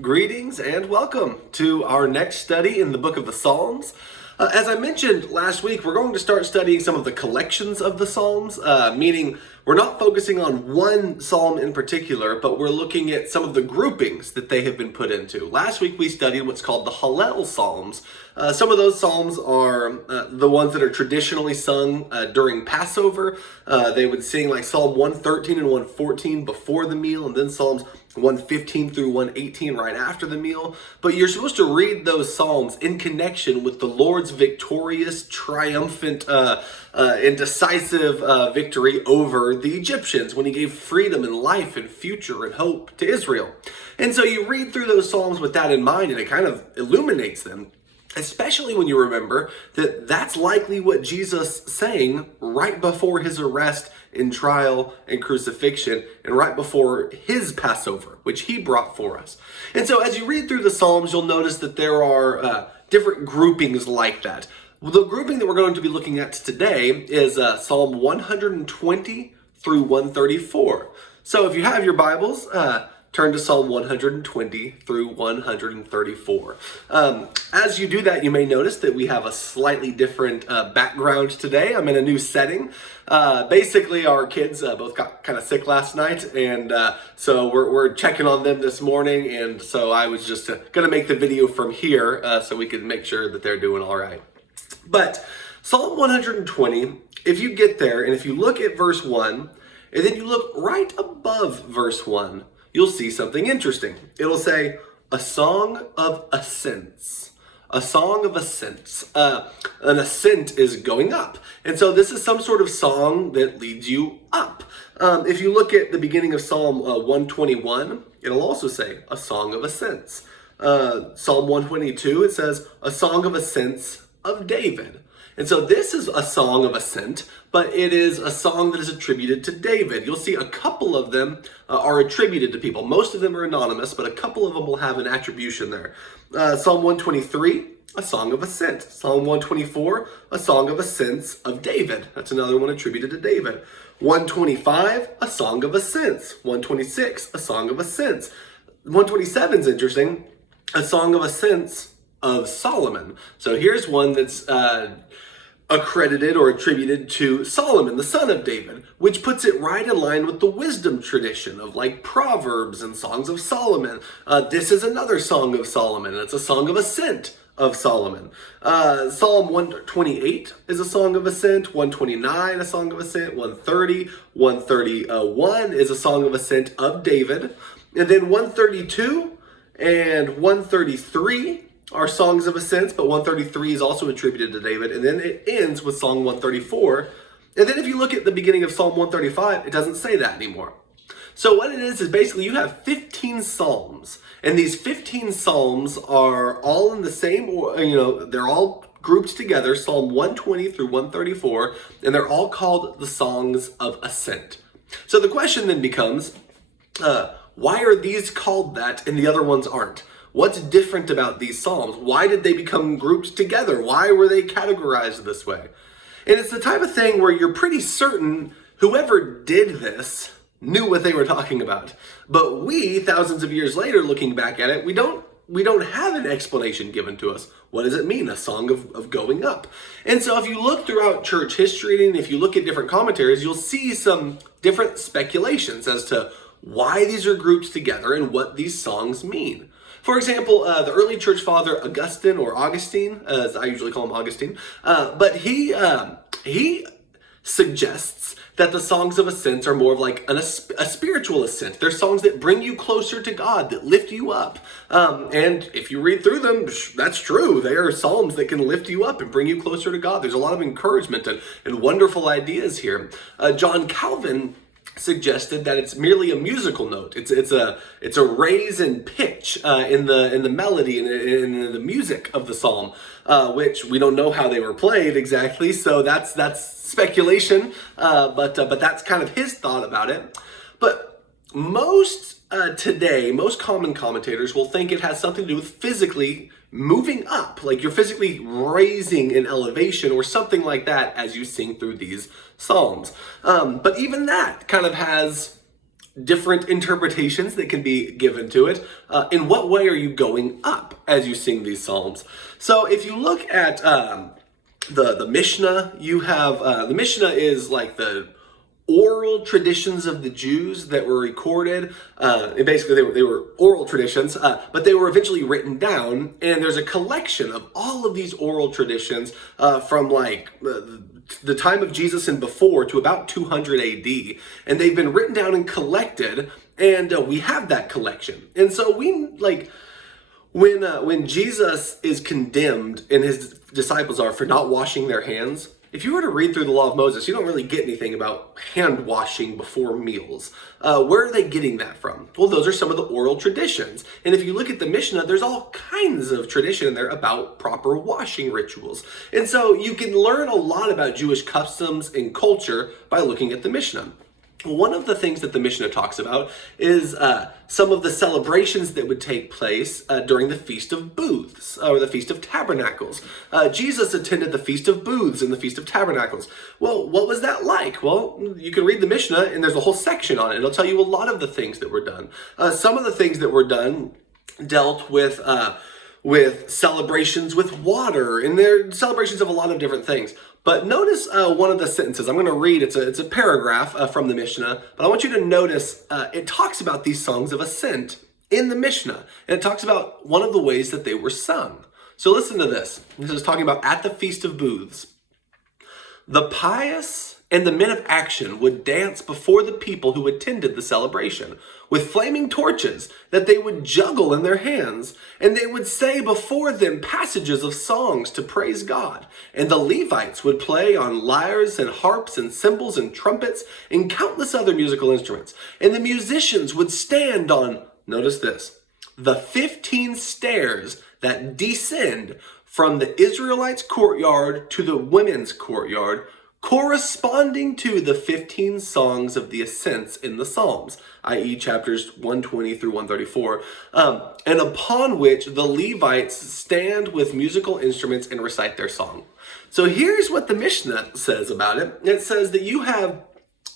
Greetings and welcome to our next study in the book of the Psalms. As I mentioned last week, we're going to start studying some of the collections of the Psalms, meaning we're not focusing on one psalm in particular, but we're looking at some of the groupings that they have been put into. Last week we studied what's called the Hallel Psalms. Some of those psalms are the ones that are traditionally sung during Passover. They would sing like Psalm 113 and 114 before the meal, and then Psalms 115 through 118 right after the meal. But you're supposed to read those psalms in connection with the Lord's victorious, triumphant, and decisive victory over the Egyptians when he gave freedom and life and future and hope to Israel. And so you read through those psalms with that in mind, and it kind of illuminates them. Especially when you remember that that's likely what Jesus sang right before his arrest and trial and crucifixion, and right before his Passover, which he brought for us. And so as you read through the Psalms, you'll notice that there are different groupings like that. The grouping that we're going to be looking at today is Psalm 120 through 134. So if you have your Bibles, turn to Psalm 120 through 134. As you do that, you may notice that we have a slightly different background today. I'm in a new setting. Basically, our kids both got kind of sick last night, and so we're checking on them this morning, and so I was just going to make the video from here so we could make sure that they're doing all right. But Psalm 120, if you get there, and if you look at verse 1, and then you look right above verse 1, you'll see something interesting. It'll say, a song of ascents. A song of ascents. An ascent is going up. And so this is some sort of song that leads you up. If you look at the beginning of Psalm 121, it'll also say, a song of ascents. Psalm 122, it says, a song of ascents of David. And so this is a song of ascent, but it is a song that is attributed to David. You'll see a couple of them are attributed to people. Most of them are anonymous, but a couple of them will have an attribution there. Psalm 123, a song of ascent. Psalm 124, a song of ascents of David. That's another one attributed to David. 125, a song of ascents. 126, a song of ascents. 127 is interesting, a song of ascents of Solomon. So here's one that's accredited or attributed to Solomon, the son of David, which puts it right in line with the wisdom tradition of like Proverbs and Songs of Solomon. This is another Song of Solomon. It's a song of ascent of Solomon. Psalm 128 is a song of ascent, 129 a song of ascent, 130, 131 is a song of ascent of David, and then 132 and 133 are songs of ascents, but 133 is also attributed to David, and then it ends with Psalm 134. And then if you look at the beginning of Psalm 135, it doesn't say that anymore. So what it is basically you have 15 psalms, and these 15 psalms are all in the same, they're all grouped together, Psalm 120 through 134, and they're all called the Songs of Ascent. So the question then becomes, why are these called that and the other ones aren't? What's different about these psalms? Why did they become grouped together? Why were they categorized this way? And it's the type of thing where you're pretty certain whoever did this knew what they were talking about. But we, thousands of years later, looking back at it, we don't have an explanation given to us. What does it mean? A song of going up. And so if you look throughout church history, and if you look at different commentaries, you'll see some different speculations as to why these are grouped together and what these songs mean. For example, the early church father Augustine, as I usually call him Augustine, but he suggests that the songs of ascent are more of like a spiritual ascent. They're songs that bring you closer to God, that lift you up. And if you read through them, that's true. They are psalms that can lift you up and bring you closer to God. There's a lot of encouragement and wonderful ideas here. John Calvin suggested that it's merely a musical note. It's a raise in pitch in the melody and in the music of the psalm, which we don't know how they were played exactly. So that's speculation, but that's kind of his thought about it. But most common commentators will think it has something to do with physically moving up, like you're physically raising in elevation or something like that as you sing through these psalms. But even that kind of has different interpretations that can be given to it. In what way are you going up as you sing these psalms? So if you look at the Mishnah, you have the Mishnah is like the oral traditions of the Jews that were recorded. And basically, they were oral traditions, but they were eventually written down. And there's a collection of all of these oral traditions from like the time of Jesus and before to about 200 AD. And they've been written down and collected, and we have that collection. And so we like when Jesus is condemned and his disciples are for not washing their hands. If you were to read through the law of Moses, you don't really get anything about hand washing before meals. Where are they getting that from? Well, those are some of the oral traditions. And if you look at the Mishnah, there's all kinds of tradition in there about proper washing rituals. And so you can learn a lot about Jewish customs and culture by looking at the Mishnah. One of the things that the Mishnah talks about is some of the celebrations that would take place during the Feast of Booths, or the Feast of Tabernacles. Jesus attended the Feast of Booths and the Feast of Tabernacles. Well, what was that like? Well, you can read the Mishnah, and there's a whole section on it. It'll tell you a lot of the things that were done. Some of the things that were done dealt with celebrations with water, and there are celebrations of a lot of different things. But notice one of the sentences. I'm going to read. It's a paragraph from the Mishnah, but I want you to notice it talks about these songs of ascent in the Mishnah, and it talks about one of the ways that they were sung. So listen to this. This is talking about at the Feast of Booths. The pious and the men of action would dance before the people who attended the celebration with flaming torches that they would juggle in their hands, and they would say before them passages of songs to praise God. And the Levites would play on lyres and harps and cymbals and trumpets and countless other musical instruments. And the musicians would stand on, notice this, the 15 stairs that descend from the Israelites' courtyard to the women's courtyard, corresponding to the 15 songs of the ascents in the Psalms, i.e. chapters 120 through 134, and upon which the Levites stand with musical instruments and recite their song. So here's what the Mishnah says about it. It says that you have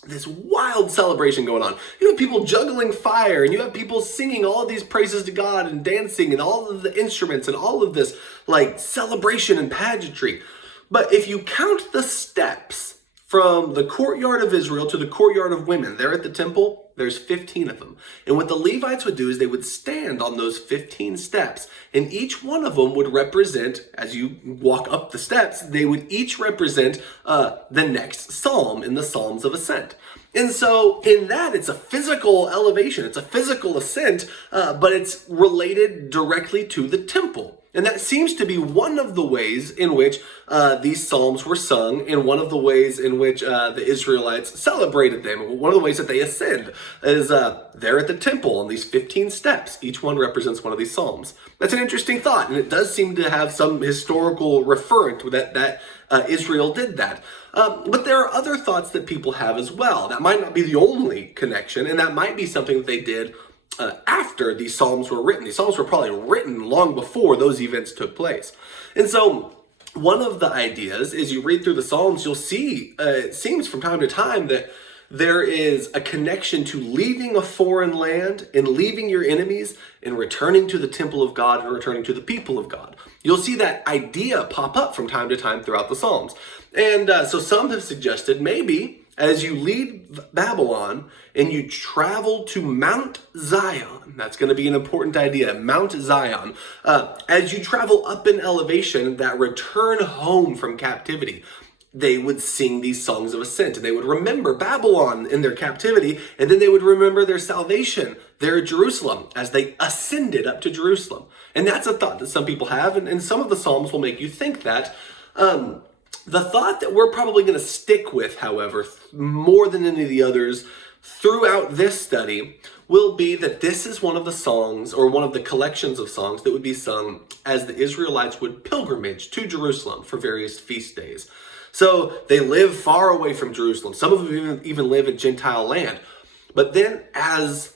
this wild celebration going on. You have people juggling fire, and you have people singing all of these praises to God and dancing and all of the instruments and all of this like celebration and pageantry. But if you count the steps from the courtyard of Israel to the courtyard of women there at the temple, there's 15 of them. And what the Levites would do is they would stand on those 15 steps, and each one of them would represent, as you walk up the steps, they would each represent the next psalm in the Psalms of Ascent. And so in that, it's a physical elevation, it's a physical ascent, but it's related directly to the temple. And that seems to be one of the ways in which these psalms were sung, and one of the ways in which the Israelites celebrated them. One of the ways that they ascend is there at the temple on these 15 steps. Each one represents one of these psalms. That's an interesting thought, and it does seem to have some historical referent that Israel did that. But there are other thoughts that people have as well. That might not be the only connection, and that might be something that they did after these psalms were written. These psalms were probably written long before those events took place. And so one of the ideas is you read through the psalms, you'll see, it seems from time to time that there is a connection to leaving a foreign land and leaving your enemies and returning to the temple of God and returning to the people of God. You'll see that idea pop up from time to time throughout the Psalms. And so some have suggested maybe as you leave Babylon and you travel to Mount Zion, that's going to be an important idea, Mount Zion. As you travel up in elevation, that return home from captivity, they would sing these songs of ascent, and they would remember Babylon in their captivity, and then they would remember their salvation there at Jerusalem as they ascended up to Jerusalem. And that's a thought that some people have, and some of the Psalms will make you think that. The thought that we're probably going to stick with, however, more than any of the others throughout this study, will be that this is one of the songs, or one of the collections of songs that would be sung as the Israelites would pilgrimage to Jerusalem for various feast days. So they live far away from Jerusalem. Some of them even live in Gentile land. But then as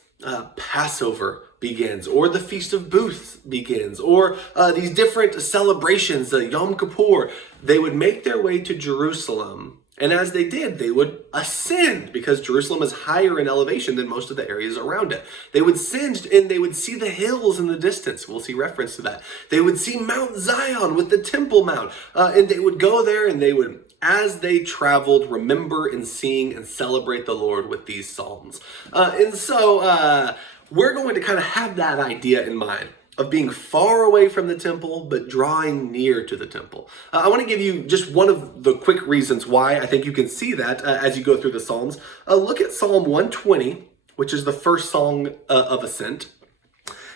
Passover begins, or the Feast of Booths begins, or these different celebrations, Yom Kippur, they would make their way to Jerusalem, And as they did, they would ascend because Jerusalem is higher in elevation than most of the areas around it. They would ascend and they would see the hills in the distance. We'll see reference to that. They would see Mount Zion with the Temple Mount. And they would go there and they would, as they traveled, remember and sing and celebrate the Lord with these psalms. And so we're going to kind of have that idea in mind of being far away from the temple, but drawing near to the temple. I want to give you just one of the quick reasons why I think you can see that as you go through the Psalms. Look at Psalm 120, which is the first song of ascent.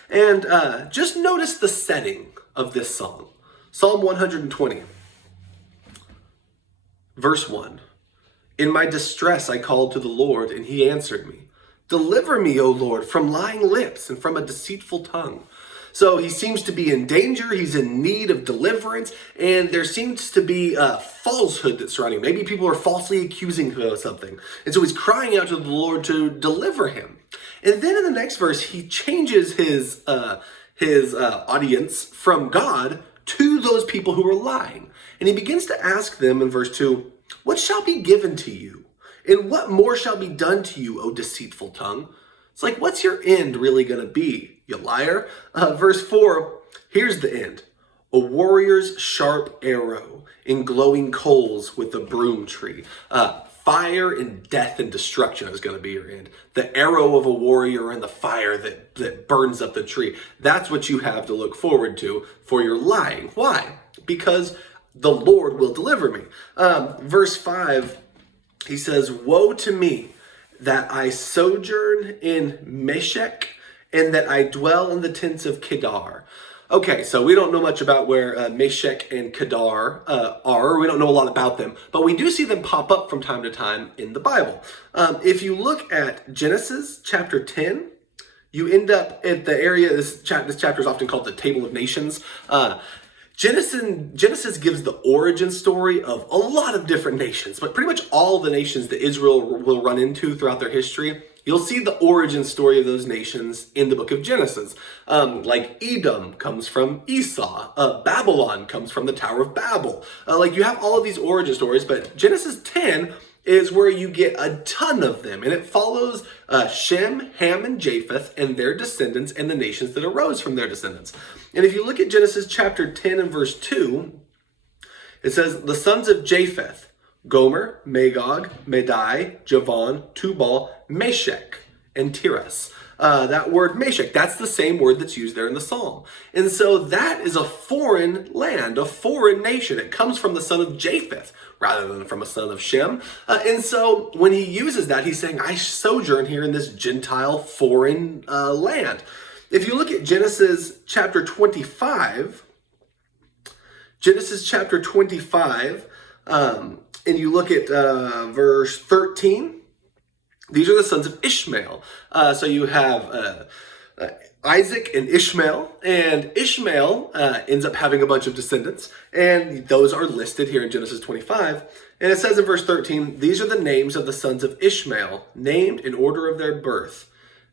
And just notice the setting of this song. Psalm 120, verse 1. In my distress I called to the Lord, and he answered me. Deliver me, O Lord, from lying lips and from a deceitful tongue. So he seems to be in danger, he's in need of deliverance, and there seems to be a falsehood that's surrounding him. Maybe people are falsely accusing him of something. And so he's crying out to the Lord to deliver him. And then in the next verse, he changes his audience from God to those people who are lying. And he begins to ask them in verse 2, what shall be given to you? And what more shall be done to you, O deceitful tongue? It's like, what's your end really going to be, you liar? Verse 4, here's the end. A warrior's sharp arrow in glowing coals with a broom tree. Fire and death and destruction is going to be your end. The arrow of a warrior and the fire that burns up the tree. That's what you have to look forward to for your lying. Why? Because the Lord will deliver me. Verse 5, he says, woe to me that I sojourn in Meshech and that I dwell in the tents of Kedar. Okay, so we don't know much about where Meshech and Kedar are. We don't know a lot about them, but we do see them pop up from time to time in the Bible. If you look at Genesis chapter 10, you end up at the area, this chapter is often called the Table of Nations. Genesis gives the origin story of a lot of different nations, but pretty much all the nations that Israel will run into throughout their history, you'll see the origin story of those nations in the book of Genesis. Like Edom comes from Esau, Babylon comes from the Tower of Babel. You have all of these origin stories, but Genesis 10 is where you get a ton of them, and it follows Shem, Ham, and Japheth and their descendants and the nations that arose from their descendants. And if you look at Genesis chapter 10 and verse 2, it says, the sons of Japheth, Gomer, Magog, Madai, Javan, Tubal, Meshech, and Tiras. That word Meshech, that's the same word that's used there in the Psalm. And so that is a foreign land, a foreign nation. It comes from the son of Japheth rather than from a son of Shem. And so when he uses that, he's saying, I sojourn here in this Gentile foreign land. If you look at Genesis chapter 25, and you look at verse 13, these are the sons of Ishmael. So you have Isaac and Ishmael, and Ishmael ends up having a bunch of descendants, and those are listed here in Genesis 25. And it says in verse 13, these are the names of the sons of Ishmael, named in order of their birth.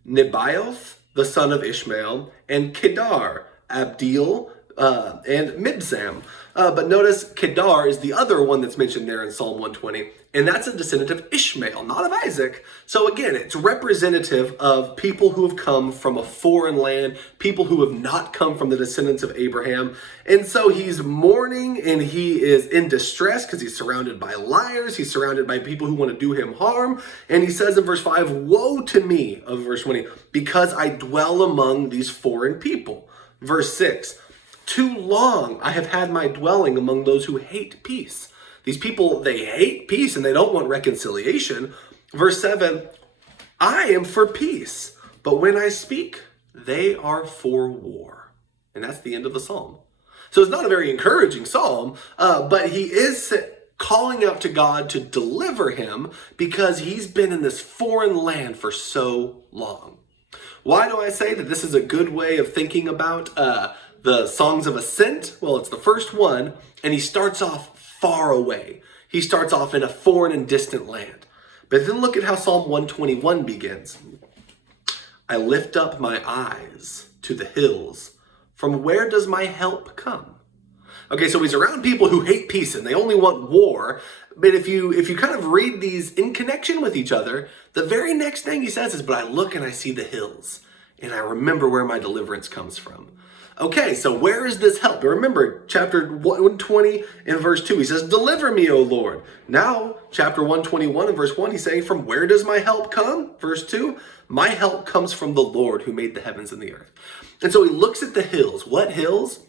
Nebaioth, the son of Ishmael, and Kedar, Abdeel, and Mibsam. But notice Kedar is the other one that's mentioned there in Psalm 120, and that's a descendant of Ishmael, not of Isaac. So again, it's representative of people who have come from a foreign land, people who have not come from the descendants of Abraham. And so he's mourning and he is in distress because he's surrounded by liars. He's surrounded by people who want to do him harm. And he says in verse 5, woe to me, of verse 20, because I dwell among these foreign people. Verse 6, too long I have had my dwelling among those who hate peace. These people, they hate peace and they don't want reconciliation. Verse 7, I am for peace, but when I speak, they are for war. And that's the end of the psalm. So it's not a very encouraging psalm, but he is calling out to God to deliver him because he's been in this foreign land for so long. Why do I say that this is a good way of thinking about the songs of ascent? Well, it's the first one, and he starts off far away. He starts off in a foreign and distant land. But then look at how Psalm 121 begins. I lift up my eyes to the hills. From where does my help come? Okay, so he's around people who hate peace and they only want war. But if you kind of read these in connection with each other, the very next thing he says is, but I look and I see the hills, and I remember where my deliverance comes from. Okay, so where is this help? Remember, chapter 120 and verse 2, he says, deliver me, O Lord. Now, chapter 121 and verse 1, he's saying, from where does my help come? Verse 2, my help comes from the Lord who made the heavens and the earth. And so he looks at the hills. What hills?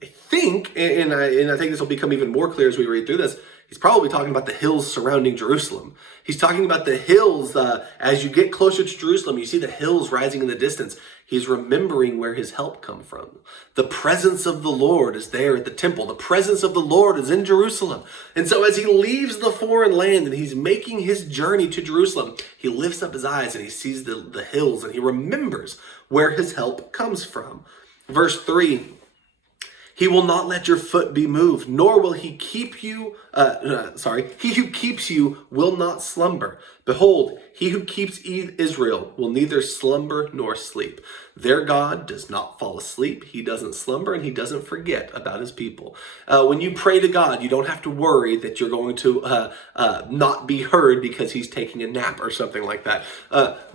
I think, and I think this will become even more clear as we read through this, he's probably talking about the hills surrounding Jerusalem. He's talking about the hills, as you get closer to Jerusalem, you see the hills rising in the distance. He's remembering where his help comes from. The presence of the Lord is there at the temple. The presence of the Lord is in Jerusalem. And so as he leaves the foreign land and he's making his journey to Jerusalem, he lifts up his eyes and he sees the hills and he remembers where his help comes from. Verse 3, he will not let your foot be moved, nor will he keep you, he who keeps you will not slumber. Behold, he who keeps Israel will neither slumber nor sleep. Their God does not fall asleep, he doesn't slumber, and he doesn't forget about his people. When you pray to God, you don't have to worry that you're going to not be heard because he's taking a nap or something like that.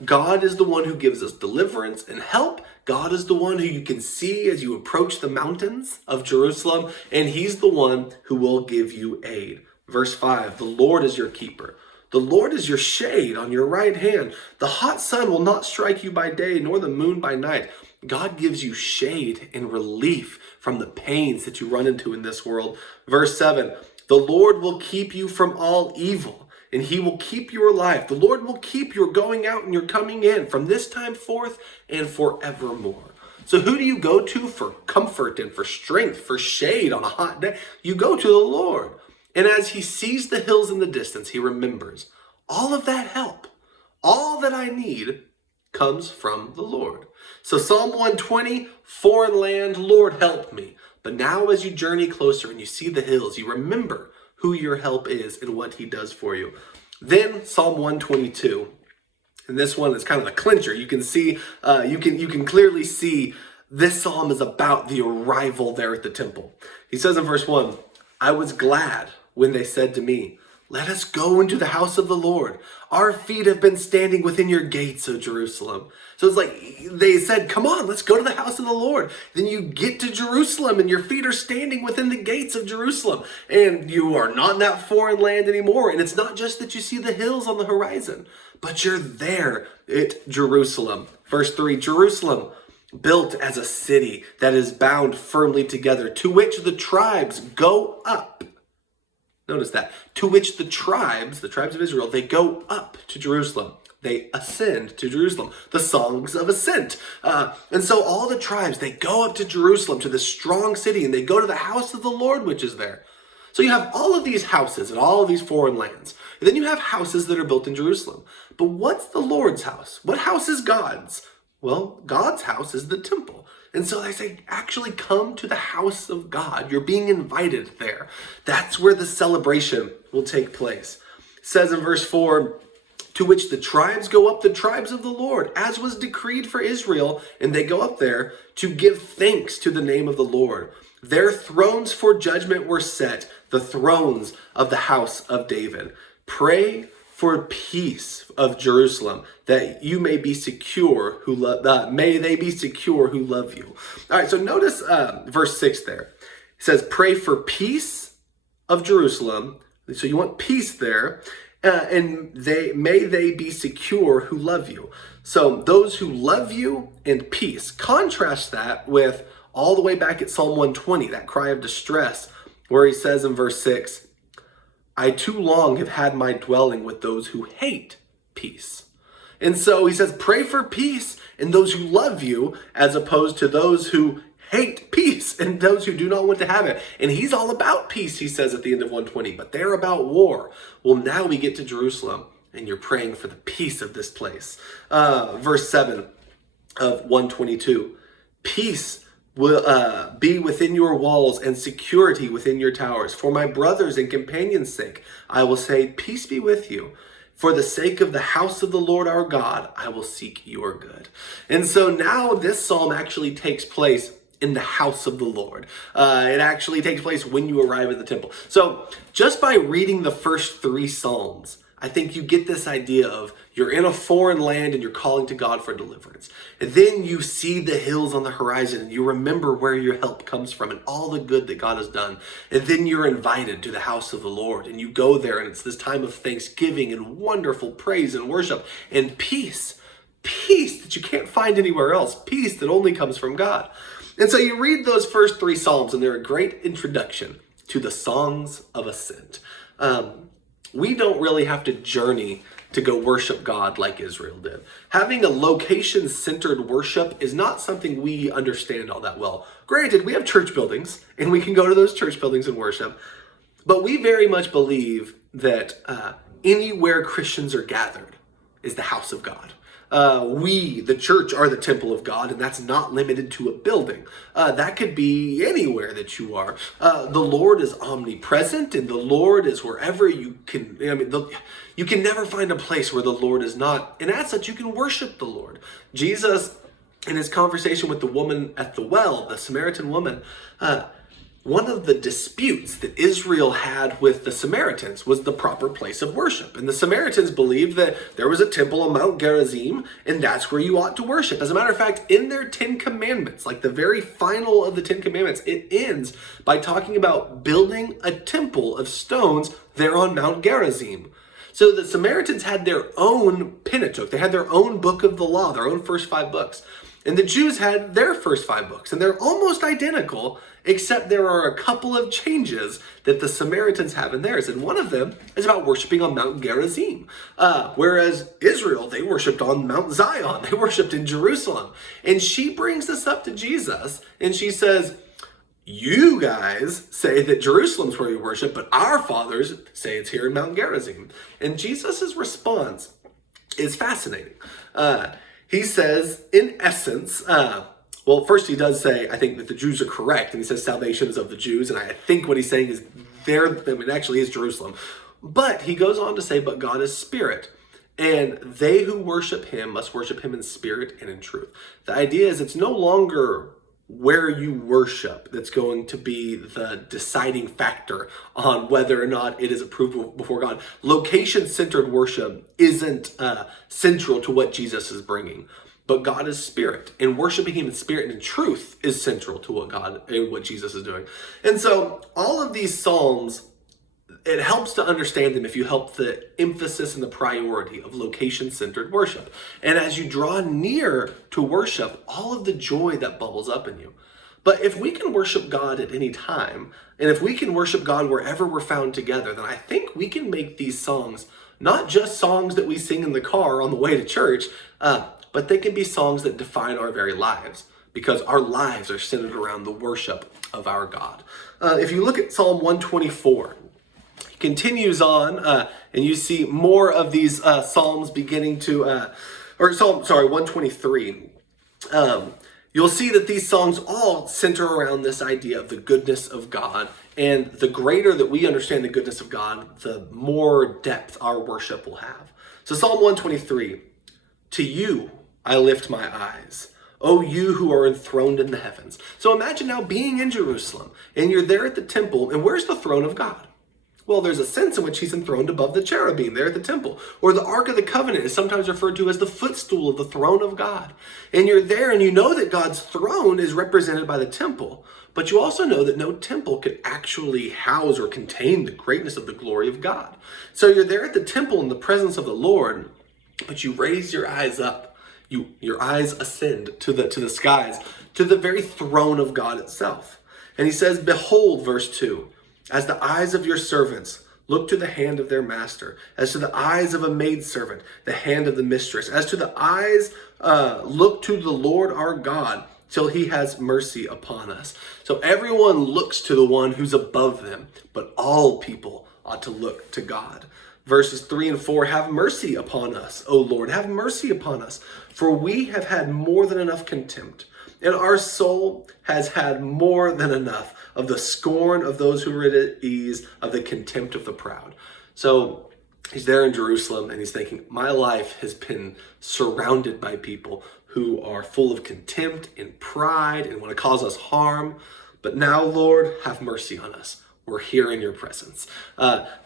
God is the one who gives us deliverance and help. God is the one who you can see as you approach the mountains of Jerusalem, and he's the one who will give you aid. Verse 5, the Lord is your keeper. The Lord is your shade on your right hand. The hot sun will not strike you by day, nor the moon by night. God gives you shade and relief from the pains that you run into in this world. Verse 7, the Lord will keep you from all evil, and he will keep your life. The Lord will keep your going out and your coming in from this time forth and forevermore. So who do you go to for comfort and for strength, for shade on a hot day? You go to the Lord. And as he sees the hills in the distance, he remembers all of that help, all that I need comes from the Lord. So Psalm 120, foreign land, Lord, help me. But now as you journey closer and you see the hills, you remember who your help is and what he does for you. Then Psalm 122, and this one is kind of a clincher. You can see, you can clearly see this psalm is about the arrival there at the temple. He says in verse 1, I was glad when they said to me, let us go into the house of the Lord. Our feet have been standing within your gates, O Jerusalem. So it's like they said, come on, let's go to the house of the Lord. Then you get to Jerusalem and your feet are standing within the gates of Jerusalem. And you are not in that foreign land anymore. And it's not just that you see the hills on the horizon, but you're there at Jerusalem. Verse 3, Jerusalem, built as a city that is bound firmly together, to which the tribes go up. Notice that. To which the tribes of Israel, they go up to Jerusalem. They ascend to Jerusalem. The songs of ascent. And so all the tribes, they go up to Jerusalem, to this strong city, and they go to the house of the Lord, which is there. So you have all of these houses in all of these foreign lands. And then you have houses that are built in Jerusalem. But what's the Lord's house? What house is God's? Well, God's house is the temple. And so they say, actually come to the house of God. You're being invited there. That's where the celebration will take place. It says in verse 4, to which the tribes go up, the tribes of the Lord, as was decreed for Israel. And they go up there to give thanks to the name of the Lord. Their thrones for judgment were set, the thrones of the house of David. Pray for peace of Jerusalem, that you may be secure who may they be secure who love you. All right, so notice verse 6 there. It says, pray for peace of Jerusalem. So you want peace there, and may they be secure who love you. So those who love you and peace. Contrast that with all the way back at Psalm 120, that cry of distress, where he says in verse 6, I too long have had my dwelling with those who hate peace. And so he says, pray for peace in those who love you, as opposed to those who hate peace and those who do not want to have it. And he's all about peace, he says at the end of 120, but they're about war. Well, now we get to Jerusalem and you're praying for the peace of this place. Verse 7 of 122, peace will be within your walls and security within your towers. For my brothers and companions' sake, I will say, peace be with you. For the sake of the house of the Lord our God, I will seek your good. And so now this psalm actually takes place in the house of the Lord. It actually takes place when you arrive at the temple. So just by reading the first 3 Psalms, I think you get this idea of you're in a foreign land and you're calling to God for deliverance. And then you see the hills on the horizon and you remember where your help comes from and all the good that God has done. And then you're invited to the house of the Lord and you go there and it's this time of thanksgiving and wonderful praise and worship and peace. Peace that you can't find anywhere else. Peace that only comes from God. And so you read those first 3 Psalms and they're a great introduction to the songs of ascent. We don't really have to journey to go worship God like Israel did. Having a location-centered worship is not something we understand all that well. Granted, we have church buildings, and we can go to those church buildings and worship, but we very much believe that anywhere Christians are gathered is the house of God. We, the church, are the temple of God, and that's not limited to a building. That could be anywhere that you are. The Lord is omnipresent, and the Lord is wherever you can. You can never find a place where the Lord is not, and as such, you can worship the Lord. Jesus, in his conversation with the woman at the well, the Samaritan woman, one of the disputes that Israel had with the Samaritans was the proper place of worship. And the Samaritans believed that there was a temple on Mount Gerizim, and that's where you ought to worship. As a matter of fact, in their 10 Commandments, like the very final of the 10 Commandments, it ends by talking about building a temple of stones there on Mount Gerizim. So the Samaritans had their own Pentateuch. They had their own book of the law, their own first 5 books. And the Jews had their first 5 books, and they're almost identical, except there are a couple of changes that the Samaritans have in theirs. And one of them is about worshiping on Mount Gerizim. Whereas Israel, they worshiped on Mount Zion. They worshiped in Jerusalem. And she brings this up to Jesus, and she says, you guys say that Jerusalem's where you worship, but our fathers say it's here in Mount Gerizim. And Jesus' response is fascinating. He says, in essence, well, first he does say, I think that the Jews are correct, and he says salvation is of the Jews, and I think what he's saying is it actually is Jerusalem. But he goes on to say, but God is spirit, and they who worship him must worship him in spirit and in truth. The idea is it's no longer where you worship that's going to be the deciding factor on whether or not it is approved before God. Location-centered worship isn't central to what Jesus is bringing, but God is spirit, and worshiping him in spirit and in truth is central to what Jesus is doing. And so all of these Psalms, it helps to understand them if you help the emphasis and the priority of location-centered worship. And as you draw near to worship, all of the joy that bubbles up in you. But if we can worship God at any time, and if we can worship God wherever we're found together, then I think we can make these songs not just songs that we sing in the car on the way to church, but they can be songs that define our very lives, because our lives are centered around the worship of our God. If you look at Psalm 124, he continues on, and you see more of these Psalms beginning to, 123. You'll see that these songs all center around this idea of the goodness of God. And the greater that we understand the goodness of God, the more depth our worship will have. So Psalm 123, to you I lift my eyes, O you who are enthroned in the heavens. So imagine now being in Jerusalem, and you're there at the temple, and where's the throne of God? Well, there's a sense in which he's enthroned above the cherubim there at the temple. Or the Ark of the Covenant is sometimes referred to as the footstool of the throne of God. And you're there and you know that God's throne is represented by the temple. But you also know that no temple could actually house or contain the greatness of the glory of God. So you're there at the temple in the presence of the Lord, but you raise your eyes up. Your eyes ascend to the skies, to the very throne of God itself. And he says, behold, verse 2, as the eyes of your servants look to the hand of their master, as to the eyes of a maidservant, the hand of the mistress, as to the eyes look to the Lord our God, till he has mercy upon us. So everyone looks to the one who's above them, but all people ought to look to God. Verses 3 and 4, have mercy upon us, O Lord, have mercy upon us, for we have had more than enough contempt, and our soul has had more than enough of the scorn of those who are at ease, of the contempt of the proud. So he's there in Jerusalem, and he's thinking, my life has been surrounded by people who are full of contempt and pride and want to cause us harm. But now, Lord, have mercy on us. We're here in your presence.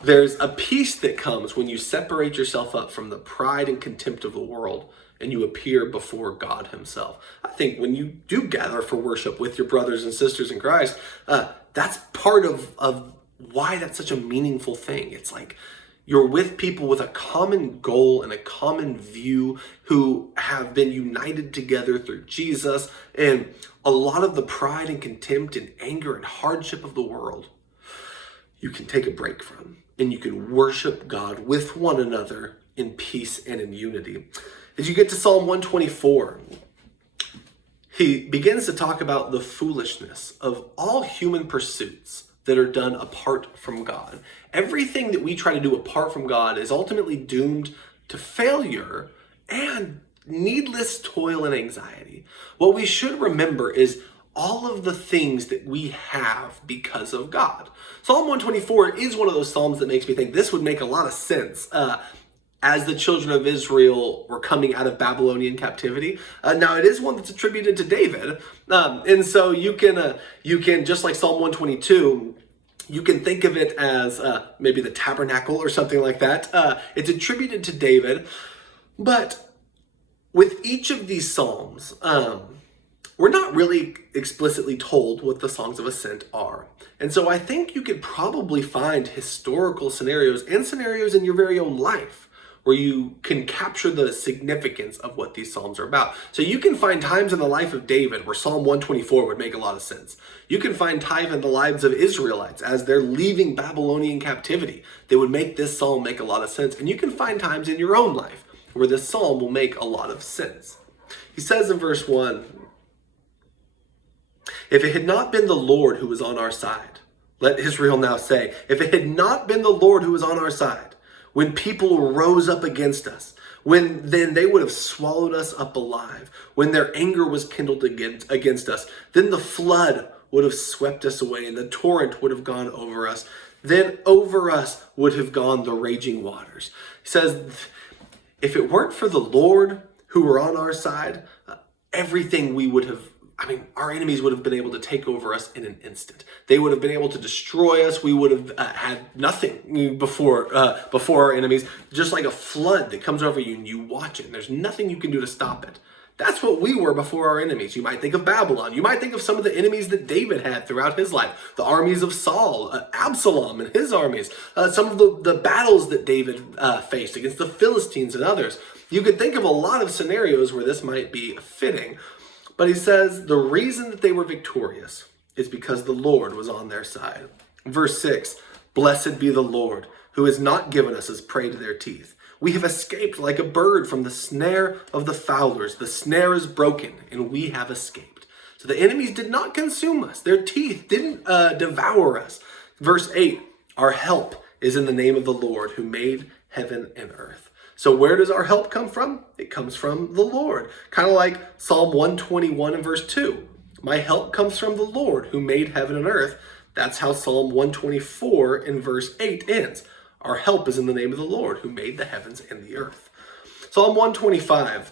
There's a peace that comes when you separate yourself up from the pride and contempt of the world and you appear before God himself. I think when you do gather for worship with your brothers and sisters in Christ, that's part of why that's such a meaningful thing. It's like you're with people with a common goal and a common view who have been united together through Jesus, and a lot of the pride and contempt and anger and hardship of the world you can take a break from, and you can worship God with one another in peace and in unity. As you get to Psalm 124, he begins to talk about the foolishness of all human pursuits that are done apart from God. Everything that we try to do apart from God is ultimately doomed to failure and needless toil and anxiety. What we should remember is all of the things that we have because of God. Psalm 124 is one of those Psalms that makes me think this would make a lot of sense as the children of Israel were coming out of Babylonian captivity. Now, it is one that's attributed to David. And so you can, just like Psalm 122, you can think of it as maybe the tabernacle or something like that. It's attributed to David. But with each of these Psalms, we're not really explicitly told what the songs of ascent are. And so I think you could probably find historical scenarios and scenarios in your very own life where you can capture the significance of what these Psalms are about. So you can find times in the life of David where Psalm 124 would make a lot of sense. You can find times in the lives of Israelites as they're leaving Babylonian captivity that would make this Psalm make a lot of sense. And you can find times in your own life where this Psalm will make a lot of sense. He says in verse 1, "If it had not been the Lord who was on our side," let Israel now say, "if it had not been the Lord who was on our side, when people rose up against us, then they would have swallowed us up alive. When their anger was kindled against us, then the flood would have swept us away, and the torrent would have gone over us. Then over us would have gone the raging waters." He says, if it weren't for the Lord who were on our side, everything we would have, our enemies would have been able to take over us in an instant. They would have been able to destroy us. We would have had nothing before our enemies, just like a flood that comes over you and you watch it and there's nothing you can do to stop it. That's what we were before our enemies. You might think of Babylon. You might think of some of the enemies that David had throughout his life. The armies of Saul, Absalom and his armies. Some of the battles that David faced against the Philistines and others. You could think of a lot of scenarios where this might be fitting. But he says the reason that they were victorious is because the Lord was on their side. Verse 6, "Blessed be the Lord, who has not given us as prey to their teeth. We have escaped like a bird from the snare of the fowlers. The snare is broken, and we have escaped." So the enemies did not consume us. Their teeth didn't devour us. Verse 8, "Our help is in the name of the Lord, who made heaven and earth." So where does our help come from? It comes from the Lord. Kind of like Psalm 121 and verse 2. "My help comes from the Lord who made heaven and earth." That's how Psalm 124 and verse 8 ends. Our help is in the name of the Lord who made the heavens and the earth. Psalm 125.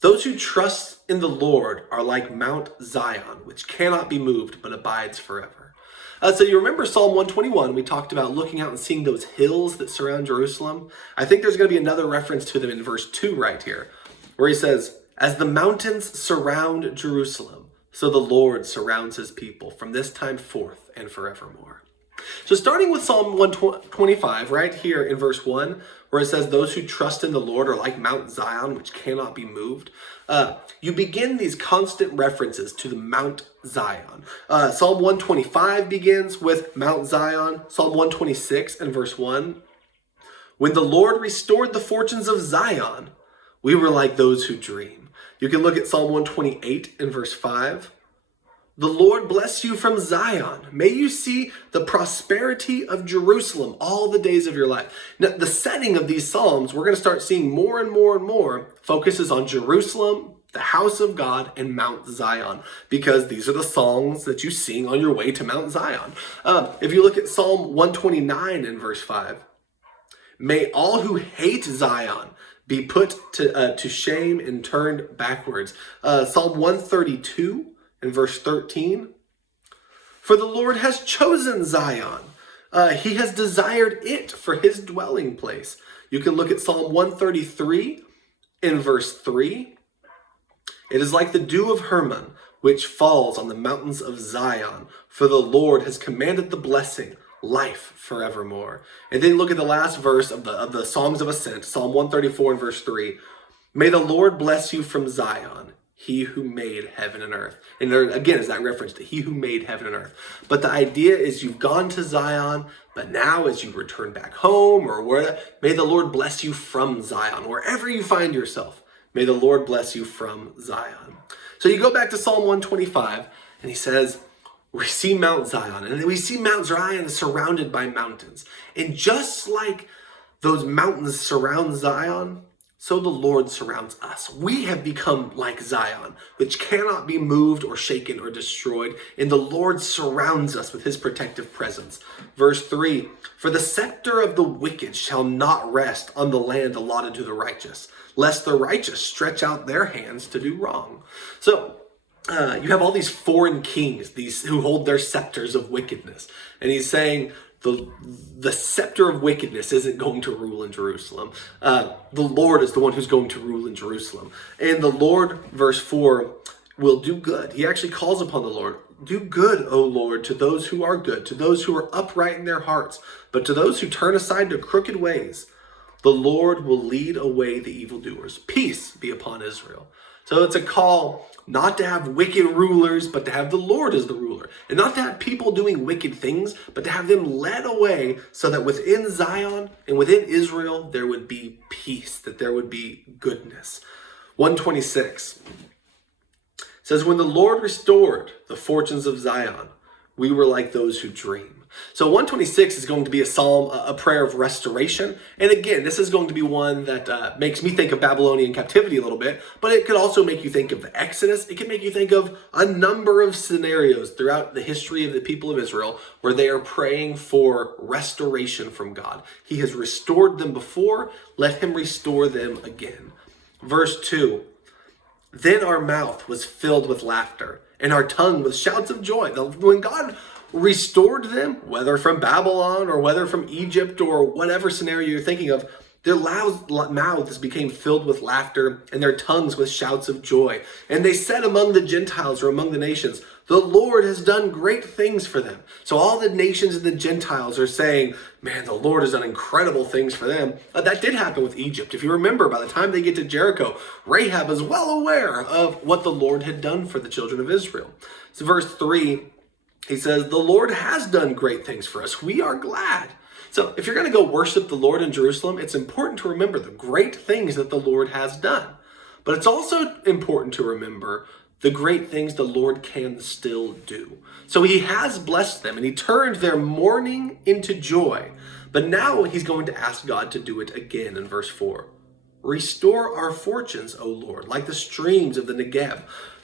"Those who trust in the Lord are like Mount Zion, which cannot be moved but abides forever." So you remember Psalm 121, we talked about looking out and seeing those hills that surround Jerusalem. I think there's going to be another reference to them in verse 2 right here, where he says, "As the mountains surround Jerusalem, so the Lord surrounds his people from this time forth and forevermore." So starting with Psalm 125, right here in verse 1, where it says, "Those who trust in the Lord are like Mount Zion, which cannot be moved." You begin these constant references to the Mount Zion. Psalm 125 begins with Mount Zion. Psalm 126 and verse 1. "When the Lord restored the fortunes of Zion, we were like those who dream." You can look at Psalm 128 and verse 5. "The Lord bless you from Zion. May you see the prosperity of Jerusalem all the days of your life." Now, the setting of these Psalms, we're going to start seeing more and more and more, focuses on Jerusalem, the house of God, and Mount Zion, because these are the songs that you sing on your way to Mount Zion. If you look at Psalm 129 and verse 5, "May all who hate Zion be put to shame and turned backwards. Psalm 132 and verse 13. For the Lord has chosen Zion. He has desired it for his dwelling place. You can look at Psalm 133 in verse 3. It is like the dew of Hermon, which falls on the mountains of Zion. For the Lord has commanded the blessing, life forevermore. And then look at the last verse of the Songs of Ascent, Psalm 134 and verse 3. May the Lord bless you from Zion, he who made heaven and earth. And there again is that reference to he who made heaven and earth. But the idea is you've gone to Zion, but now as you return back home or where, may the Lord bless you from Zion, wherever you find yourself. May the Lord bless you from Zion. So you go back to Psalm 125, and he says, we see Mount Zion, and we see Mount Zion surrounded by mountains. And just like those mountains surround Zion, so the Lord surrounds us. We have become like Zion, which cannot be moved or shaken or destroyed, and the Lord surrounds us with his protective presence. Verse 3, for the scepter of the wicked shall not rest on the land allotted to the righteous, lest the righteous stretch out their hands to do wrong. So you have all these foreign kings, these who hold their scepters of wickedness. And he's saying the scepter of wickedness isn't going to rule in Jerusalem. The Lord is the one who's going to rule in Jerusalem. And the Lord, verse 4, will do good. He actually calls upon the Lord. Do good, O Lord, to those who are good, to those who are upright in their hearts, but to those who turn aside to crooked ways. The Lord will lead away the evildoers. Peace be upon Israel. So it's a call not to have wicked rulers, but to have the Lord as the ruler. And not to have people doing wicked things, but to have them led away so that within Zion and within Israel, there would be peace, that there would be goodness. 126 says, when the Lord restored the fortunes of Zion, we were like those who dream. So 126 is going to be a psalm, a prayer of restoration. And again, this is going to be one that makes me think of Babylonian captivity a little bit, but it could also make you think of the Exodus. It can make you think of a number of scenarios throughout the history of the people of Israel where they are praying for restoration from God. He has restored them before, let him restore them again. Verse 2, then our mouth was filled with laughter and our tongue with shouts of joy. When God restored them, whether from Babylon or whether from Egypt or whatever scenario you're thinking of, their mouths became filled with laughter and their tongues with shouts of joy. And they said among the Gentiles or among the nations, the Lord has done great things for them. So all the nations and the Gentiles are saying, man, the Lord has done incredible things for them. That did happen with Egypt. If you remember, by the time they get to Jericho, Rahab is well aware of what the Lord had done for the children of Israel. So verse 3, he says, the Lord has done great things for us. We are glad. So if you're going to go worship the Lord in Jerusalem, it's important to remember the great things that the Lord has done. But it's also important to remember the great things the Lord can still do. So he has blessed them and he turned their mourning into joy. But now he's going to ask God to do it again in verse 4. Restore our fortunes, O Lord, like the streams of the Negev.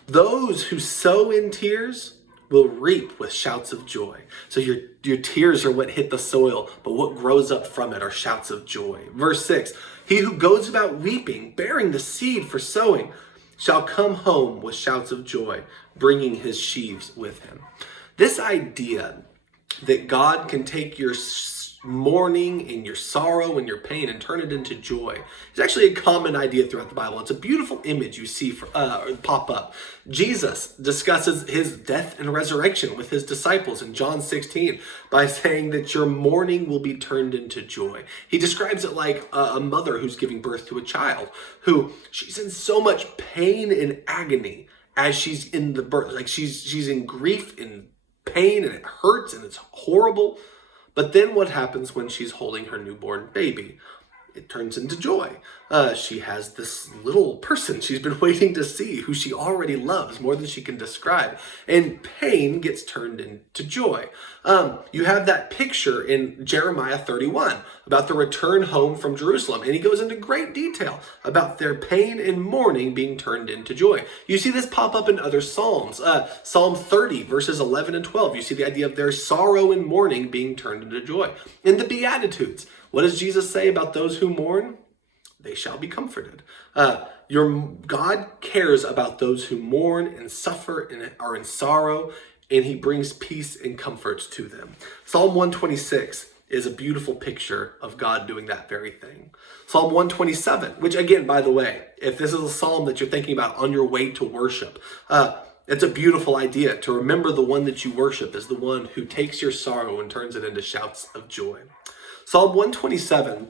Those who sow in tears will reap with shouts of joy. So your tears are what hit the soil, but what grows up from it are shouts of joy. Verse 6, he who goes about weeping, bearing the seed for sowing, shall come home with shouts of joy, bringing his sheaves with him. This idea that God can take your mourning and your sorrow and your pain and turn it into joy is actually a common idea throughout the Bible. It's a beautiful image you see pop up. Jesus discusses his death and resurrection with his disciples in John 16 by saying that your mourning will be turned into joy. He describes it like a mother who's giving birth to a child who she's in so much pain and agony as she's in the birth. Like she's in grief and pain and it hurts and it's horrible. But then what happens when she's holding her newborn baby? It turns into joy. She has this little person she's been waiting to see who she already loves more than she can describe. And pain gets turned into joy. You have that picture in Jeremiah 31 about the return home from Jerusalem. And he goes into great detail about their pain and mourning being turned into joy. You see this pop up in other Psalms. Psalm 30 verses 11 and 12. You see the idea of their sorrow and mourning being turned into joy. In the Beatitudes, what does Jesus say about those who mourn? they shall be comforted. Your God cares about those who mourn and suffer and are in sorrow, and he brings peace and comfort to them. Psalm 126 is a beautiful picture of God doing that very thing. Psalm 127, which again, by the way, if this is a psalm that you're thinking about on your way to worship, it's a beautiful idea to remember the one that you worship is the one who takes your sorrow and turns it into shouts of joy. Psalm 127,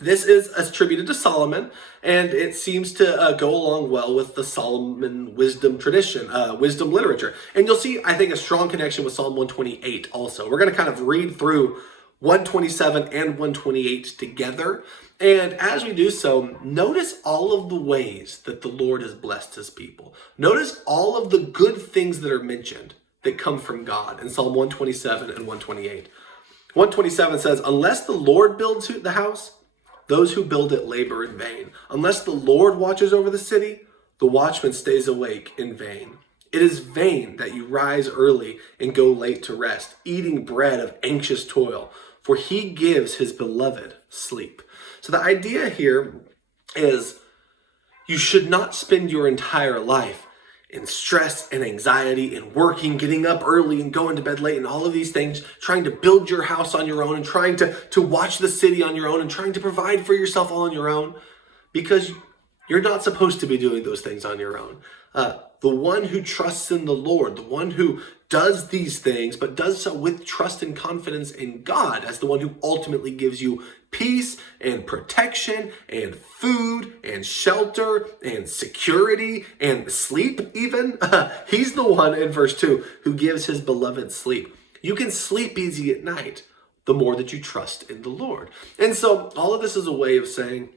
this is attributed to Solomon, and it seems to go along well with the Solomon wisdom tradition, wisdom literature. And you'll see, I think, a strong connection with Psalm 128 also. We're going to kind of read through 127 and 128 together. And as we do so, notice all of the ways that the Lord has blessed his people. Notice all of the good things that are mentioned that come from God in Psalm 127 and 128. 127 says, unless the Lord builds the house, those who build it labor in vain. Unless the Lord watches over the city, the watchman stays awake in vain. It is vain that you rise early and go late to rest, eating bread of anxious toil, for he gives his beloved sleep. So the idea here is you should not spend your entire life in stress and anxiety and working, getting up early and going to bed late and all of these things, trying to build your house on your own and trying to watch the city on your own and trying to provide for yourself all on your own, because you're not supposed to be doing those things on your own. The one who trusts in the Lord, the one who does these things, but does so with trust and confidence in God as the one who ultimately gives you peace and protection and food and shelter and security and sleep even. He's the one in verse 2 who gives his beloved sleep. You can sleep easy at night the more that you trust in the Lord. And so all of this is a way of saying,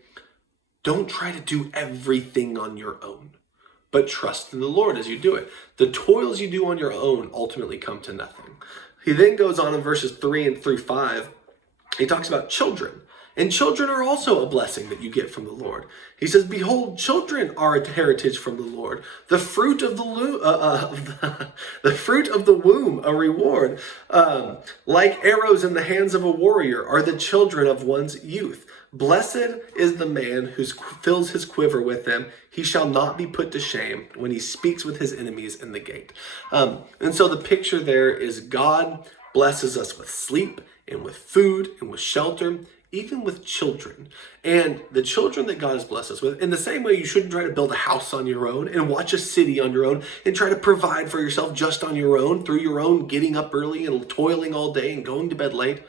don't try to do everything on your own, but trust in the Lord as you do it. The toils you do on your own ultimately come to nothing. He then goes on in verses 3 and through 5. He talks about children. And children are also a blessing that you get from the Lord. He says, behold, children are a heritage from the Lord. The fruit of the fruit of the womb, a reward. Like arrows in the hands of a warrior are the children of one's youth. Blessed is the man who fills his quiver with them. He shall not be put to shame when he speaks with his enemies in the gate. And so the picture there is God blesses us with sleep and with food and with shelter, even with children. And the children that God has blessed us with, in the same way you shouldn't try to build a house on your own and watch a city on your own and try to provide for yourself just on your own through your own getting up early and toiling all day and going to bed late.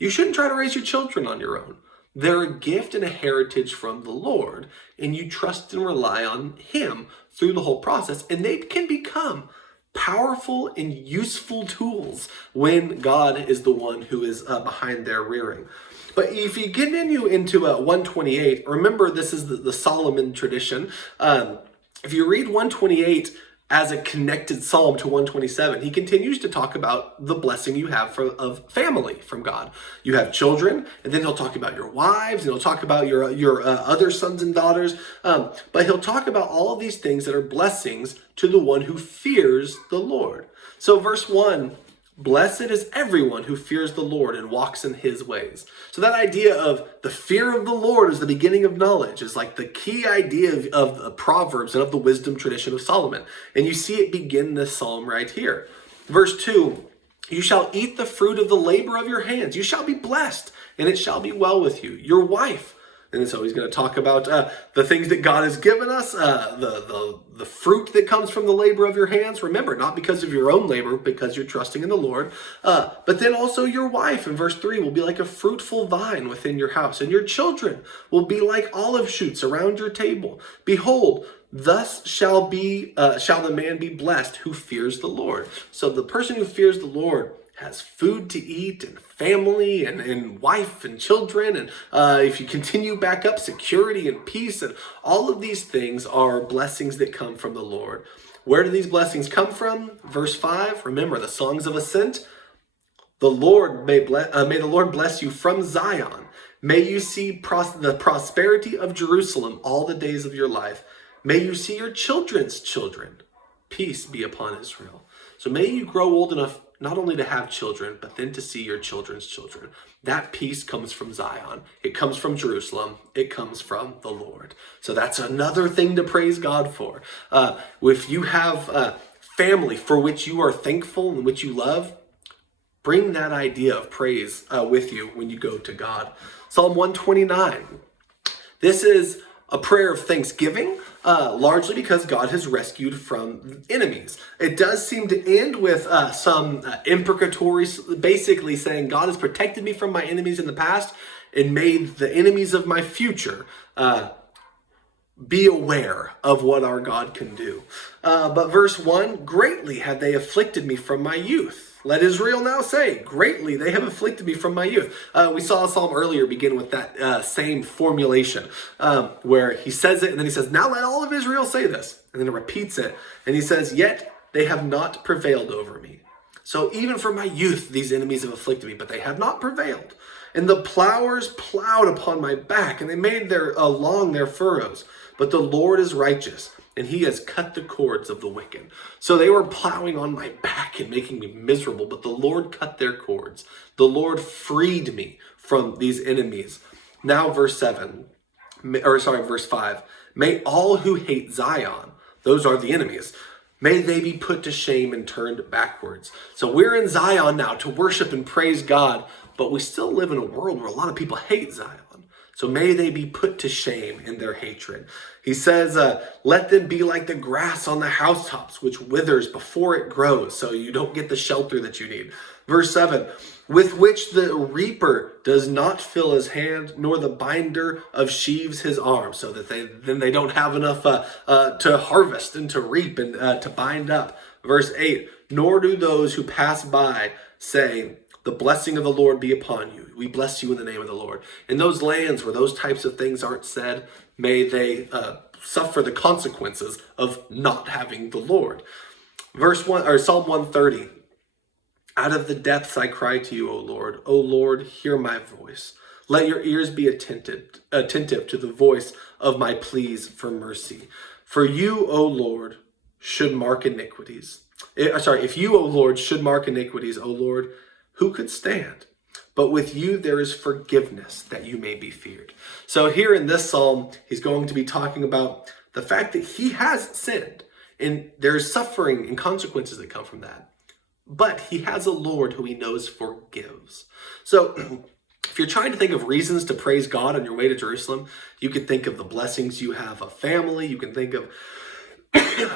You shouldn't try to raise your children on your own. They're a gift and a heritage from the Lord, and you trust and rely on him through the whole process, and they can become powerful and useful tools when God is the one who is behind their rearing. But if you continue into 128, remember this is the Solomon tradition. If you read 128 as a connected psalm to 127, he continues to talk about the blessing you have of family from God. You have children, and then he'll talk about your wives, and he'll talk about your other sons and daughters. But he'll talk about all of these things that are blessings to the one who fears the Lord. So verse 1, blessed is everyone who fears the Lord and walks in his ways. So that idea of the fear of the Lord is the beginning of knowledge is like the key idea of the Proverbs and of the wisdom tradition of Solomon. And you see it begin this psalm right here. Verse 2, you shall eat the fruit of the labor of your hands. You shall be blessed, and it shall be well with you. Your wife. And so he's going to talk about the things that God has given us, the fruit that comes from the labor of your hands. Remember, not because of your own labor, because you're trusting in the Lord. But then also your wife, in verse 3, will be like a fruitful vine within your house. And your children will be like olive shoots around your table. Behold, thus shall the man be blessed who fears the Lord. So the person who fears the Lord has food to eat and family and wife and children. And if you continue back up, security and peace, and all of these things are blessings that come from the Lord. Where do these blessings come from? Verse 5, remember the songs of ascent. The Lord may the Lord bless you from Zion. May you see the prosperity of Jerusalem all the days of your life. May you see your children's children peace be upon Israel. So may you grow old enough not only to have children, but then to see your children's children. That peace comes from Zion. It comes from Jerusalem. It comes from the Lord. So that's another thing to praise God for. If you have a family for which you are thankful and which you love, bring that idea of praise with you when you go to God. Psalm 129. This is a prayer of thanksgiving, largely because God has rescued from enemies. It does seem to end with some imprecatory, basically saying God has protected me from my enemies in the past and made the enemies of my future be aware of what our God can do. But verse 1, greatly have they afflicted me from my youth. Let Israel now say, greatly they have afflicted me from my youth. We saw a psalm earlier begin with that same formulation where he says it and then he says, now let all of Israel say this. And then it repeats it. And he says, yet they have not prevailed over me. So even from my youth, these enemies have afflicted me, but they have not prevailed. And the plowers plowed upon my back, and they made along their furrows. But the Lord is righteous, and he has cut the cords of the wicked. So they were plowing on my back and making me miserable, but the Lord cut their cords. The Lord freed me from these enemies. Now verse 5. May all who hate Zion, those are the enemies, may they be put to shame and turned backwards. So we're in Zion now to worship and praise God, but we still live in a world where a lot of people hate Zion. So may they be put to shame in their hatred. He says, let them be like the grass on the housetops, which withers before it grows, so you don't get the shelter that you need. Verse 7, with which the reaper does not fill his hand, nor the binder of sheaves his arm, so that they don't have enough to harvest and to reap and to bind up. Verse 8, nor do those who pass by say, the blessing of the Lord be upon you. We bless you in the name of the Lord. In those lands where those types of things aren't said, may they suffer the consequences of not having the Lord. Psalm 130. Out of the depths I cry to you, O Lord. O Lord, hear my voice. Let your ears be attentive to the voice of my pleas for mercy. For you, O Lord, should mark iniquities. If you, O Lord, should mark iniquities, O Lord, who could stand? But with you there is forgiveness, that you may be feared. So here in this psalm, he's going to be talking about the fact that he has sinned, and there's suffering and consequences that come from that. But he has a Lord who he knows forgives. So if you're trying to think of reasons to praise God on your way to Jerusalem, you could think of the blessings you have of family. You can think of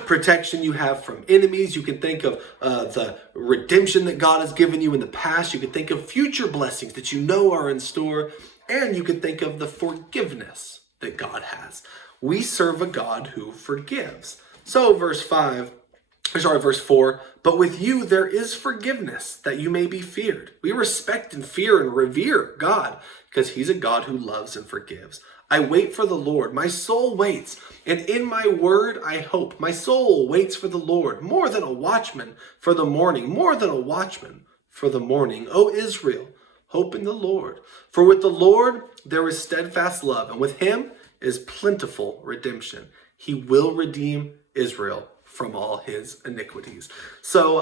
protection you have from enemies. You can think of the redemption that God has given you in the past. You can think of future blessings that you know are in store. And you can think of the forgiveness that God has. We serve a God who forgives. So verse 4, but with you there is forgiveness, that you may be feared. We respect and fear and revere God because he's a God who loves and forgives. I wait for the Lord. My soul waits, and in my word I hope. My soul waits for the Lord, more than a watchman for the morning, more than a watchman for the morning. O Israel, hope in the Lord. For with the Lord there is steadfast love, and with him is plentiful redemption. He will redeem Israel from all his iniquities. So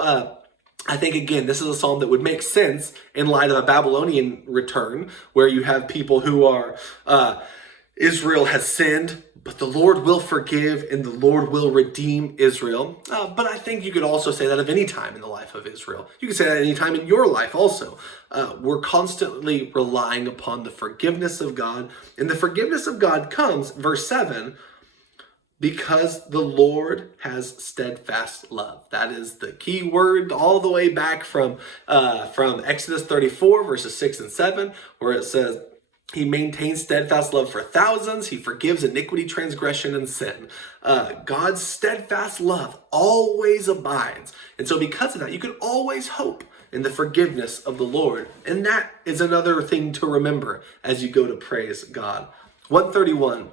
I think, again, this is a psalm that would make sense in light of a Babylonian return, where you have people who are... Israel has sinned, but the Lord will forgive and the Lord will redeem Israel. But I think you could also say that of any time in the life of Israel. You could say that any time in your life also. We're constantly relying upon the forgiveness of God. And the forgiveness of God comes, verse 7, because the Lord has steadfast love. That is the key word all the way back from Exodus 34, verses 6 and 7, where it says, he maintains steadfast love for thousands. He forgives iniquity, transgression, and sin. God's steadfast love always abides. And so because of that, you can always hope in the forgiveness of the Lord. And that is another thing to remember as you go to praise God. 131.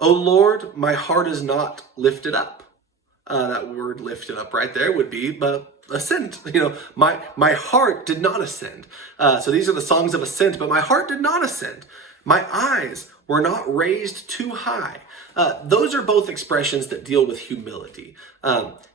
O Lord, my heart is not lifted up. That word lifted up right there would be ascent. My heart did not ascend. So these are the songs of ascent, but my heart did not ascend. My eyes were not raised too high. Those are both expressions that deal with humility.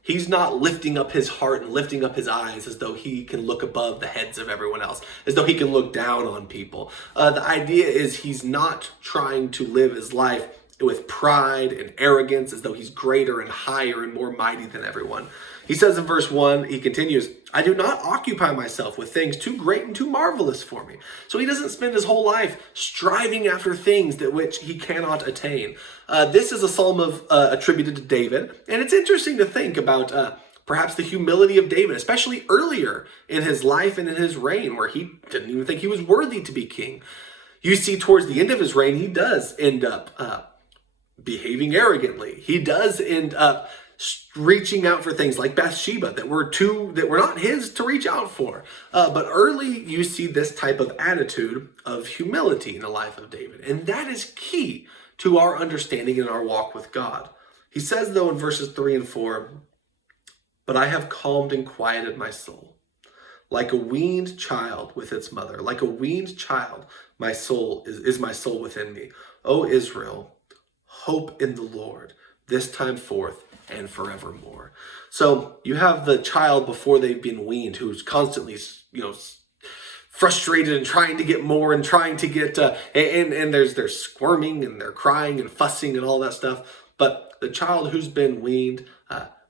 He's not lifting up his heart and lifting up his eyes as though he can look above the heads of everyone else, as though he can look down on people. The idea is he's not trying to live his life with pride and arrogance as though he's greater and higher and more mighty than everyone. He says in verse 1, he continues, I do not occupy myself with things too great and too marvelous for me. So he doesn't spend his whole life striving after things that which he cannot attain. This is a psalm attributed to David, and it's interesting to think about perhaps the humility of David, especially earlier in his life and in his reign, where he didn't even think he was worthy to be king. You see, towards the end of his reign, he does end up behaving arrogantly. He does end up reaching out for things like Bathsheba that were not his to reach out for. But early you see this type of attitude of humility in the life of David. And that is key to our understanding and our walk with God. He says though in verses 3 and 4, but I have calmed and quieted my soul. Like a weaned child with its mother, like a weaned child, my soul is my soul within me. O Israel, hope in the Lord, this time forth and forevermore. So you have the child before they've been weaned who's constantly, frustrated and trying to get more and trying to get, and there's squirming and they're crying and fussing and all that stuff. But the child who's been weaned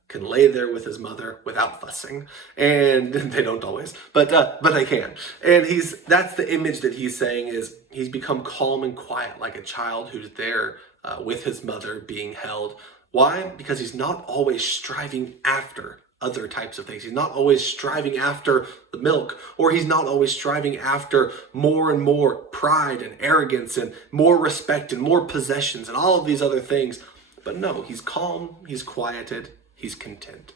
can lay there with his mother without fussing, and they don't always, but they can. And that's the image that he's saying is he's become calm and quiet like a child who's there with his mother being held. Why? Because he's not always striving after other types of things. He's not always striving after the milk, or he's not always striving after more and more pride and arrogance and more respect and more possessions and all of these other things. But no, he's calm, he's quieted, he's content.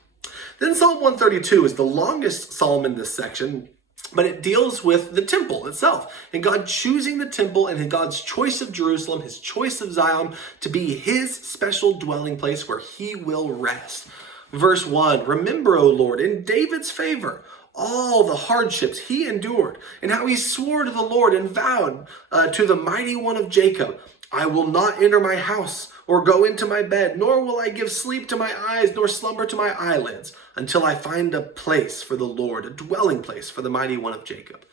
Then Psalm 132 is the longest psalm in this section, but it deals with the temple itself and God choosing the temple and God's choice of Jerusalem, his choice of Zion to be his special dwelling place where he will rest. Verse 1, remember, O Lord, in David's favor, all the hardships he endured and how he swore to the Lord and vowed to the mighty one of Jacob, I will not enter my house or go into my bed, nor will I give sleep to my eyes, nor slumber to my eyelids, until I find a place for the Lord, a dwelling place for the mighty one of Jacob.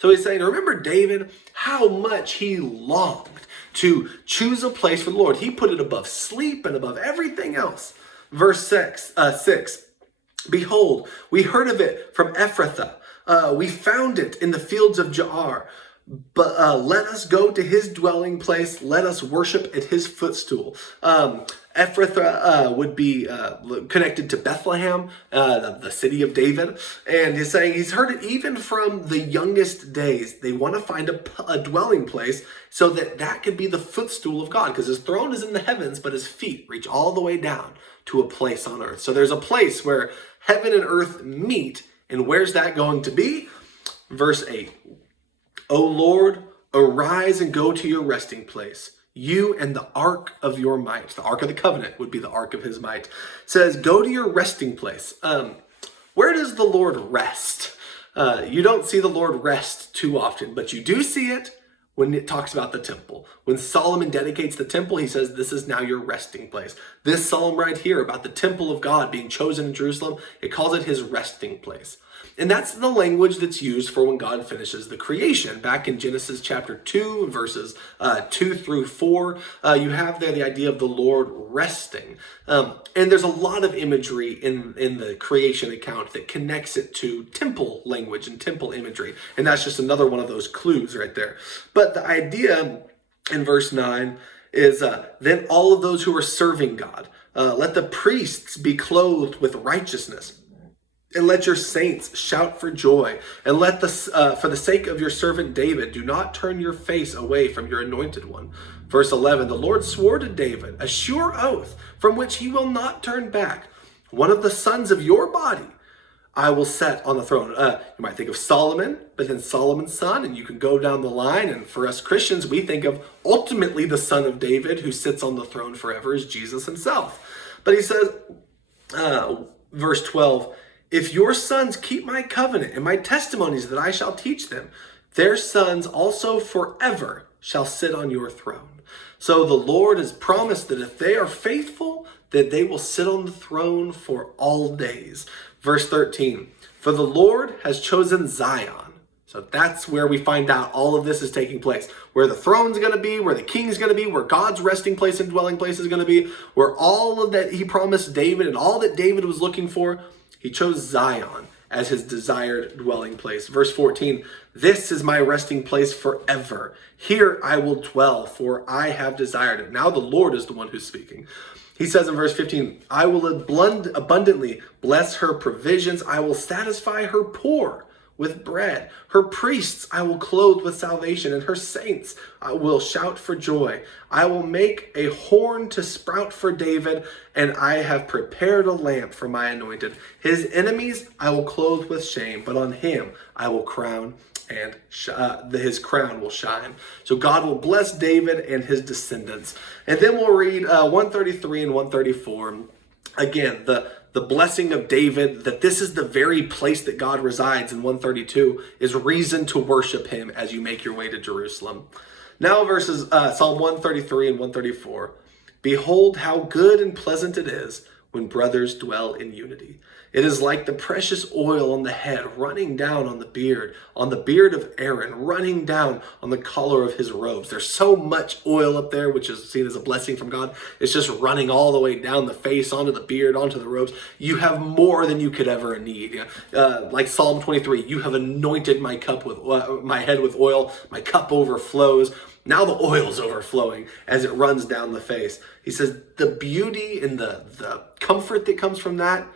So he's saying, remember David, how much he longed to choose a place for the Lord. He put it above sleep and above everything else. Verse 6, behold, we heard of it from Ephrathah. We found it in the fields of Jaar. But let us go to his dwelling place. Let us worship at his footstool. Ephrathah would be connected to Bethlehem, the city of David. And he's saying he's heard it even from the youngest days. They want to find a dwelling place so that could be the footstool of God. Because his throne is in the heavens, but his feet reach all the way down to a place on earth. So there's a place where heaven and earth meet. And where's that going to be? Verse 8. O Lord, arise and go to your resting place, you and the ark of your might. The ark of the covenant would be the ark of his might. It says, go to your resting place. Where does the Lord rest? You don't see the Lord rest too often, but you do see it when it talks about the temple. When Solomon dedicates the temple, he says, this is now your resting place. This psalm right here about the temple of God being chosen in Jerusalem, it calls it his resting place. And that's the language that's used for when God finishes the creation. Back in Genesis chapter 2, verses 2 through 4, you have there the idea of the Lord resting. And there's a lot of imagery in the creation account that connects it to temple language and temple imagery. And that's just another one of those clues right there. But the idea in verse 9 is, then all of those who are serving God, let the priests be clothed with righteousness. And let your saints shout for joy. And let for the sake of your servant David, do not turn your face away from your anointed one. Verse 11, the Lord swore to David a sure oath from which he will not turn back. One of the sons of your body I will set on the throne. You might think of Solomon, but then Solomon's son, and you can go down the line. And for us Christians, we think of ultimately the son of David who sits on the throne forever is Jesus himself. But he says, verse 12, if your sons keep my covenant and my testimonies that I shall teach them, their sons also forever shall sit on your throne. So the Lord has promised that if they are faithful, that they will sit on the throne for all days. Verse 13, for the Lord has chosen Zion. So that's where we find out all of this is taking place. Where the throne's going to be, where the king's going to be, where God's resting place and dwelling place is going to be, where all of that he promised David and all that David was looking for, he chose Zion as his desired dwelling place. Verse 14, this is my resting place forever. Here I will dwell, for I have desired it. Now the Lord is the one who's speaking. He says in verse 15, I will abundantly bless her provisions. I will satisfy her poor with bread. Her priests I will clothe with salvation, and her saints I will shout for joy. I will make a horn to sprout for David, and I have prepared a lamp for my anointed. His enemies I will clothe with shame, but on him I will crown, and his crown will shine. So God will bless David and his descendants. And then we'll read 133 and 134. Again, the blessing of David, that this is the very place that God resides in 132, is reason to worship him as you make your way to Jerusalem. Now verses Psalm 133 and 134. Behold how good and pleasant it is when brothers dwell in unity. It is like the precious oil on the head running down on the beard of Aaron, running down on the collar of his robes. There's so much oil up there, which is seen as a blessing from God. It's just running all the way down the face, onto the beard, onto the robes. You have more than you could ever need. Like Psalm 23, you have anointed my cup with my head with oil. My cup overflows. Now the oil's overflowing as it runs down the face. He says the beauty and the comfort that comes from that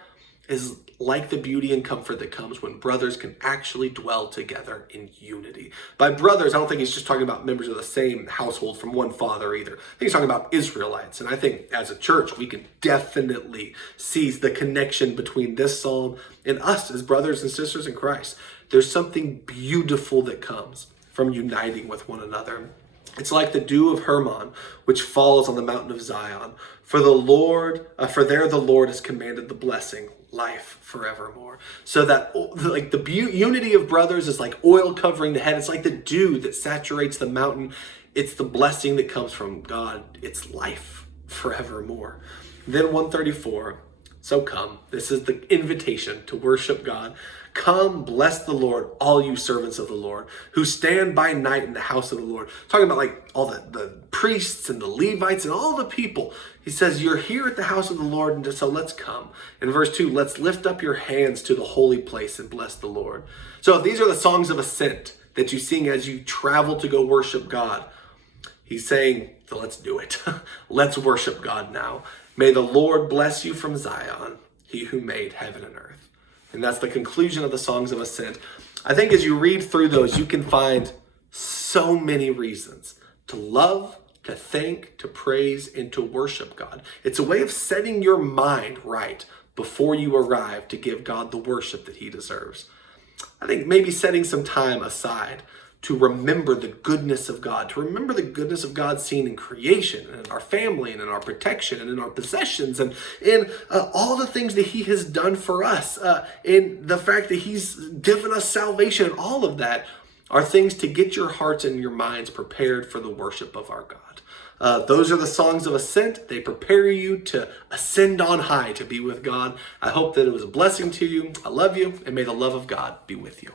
is like the beauty and comfort that comes when brothers can actually dwell together in unity. By brothers, I don't think he's just talking about members of the same household from one father either. I think he's talking about Israelites. And I think as a church, we can definitely see the connection between this psalm and us as brothers and sisters in Christ. There's something beautiful that comes from uniting with one another. It's like the dew of Hermon, which falls on the mountain of Zion. For there the Lord has commanded the blessing, life forevermore. So that like the unity of brothers is like oil covering the head. It's like the dew that saturates the mountain. It's the blessing that comes from God. It's life forevermore. Then 134. So come. This is the invitation to worship God. Come, bless the Lord, all you servants of the Lord, who stand by night in the house of the Lord. Talking about like all the priests and the Levites and all the people. He says, you're here at the house of the Lord, and so let's come. In verse 2, let's lift up your hands to the holy place and bless the Lord. So these are the songs of ascent that you sing as you travel to go worship God. He's saying, so let's do it. Let's worship God now. May the Lord bless you from Zion, he who made heaven and earth. And that's the conclusion of the songs of ascent. I think as you read through those, you can find so many reasons to love, to thank, to praise, and to worship God. It's a way of setting your mind right before you arrive to give God the worship that he deserves. I think maybe setting some time aside to remember the goodness of God, to remember the goodness of God seen in creation and in our family and in our protection and in our possessions and in all the things that he has done for us, in the fact that he's given us salvation. And all of that are things to get your hearts and your minds prepared for the worship of our God. Those are the songs of ascent. They prepare you to ascend on high to be with God. I hope that it was a blessing to you. I love you, and may the love of God be with you.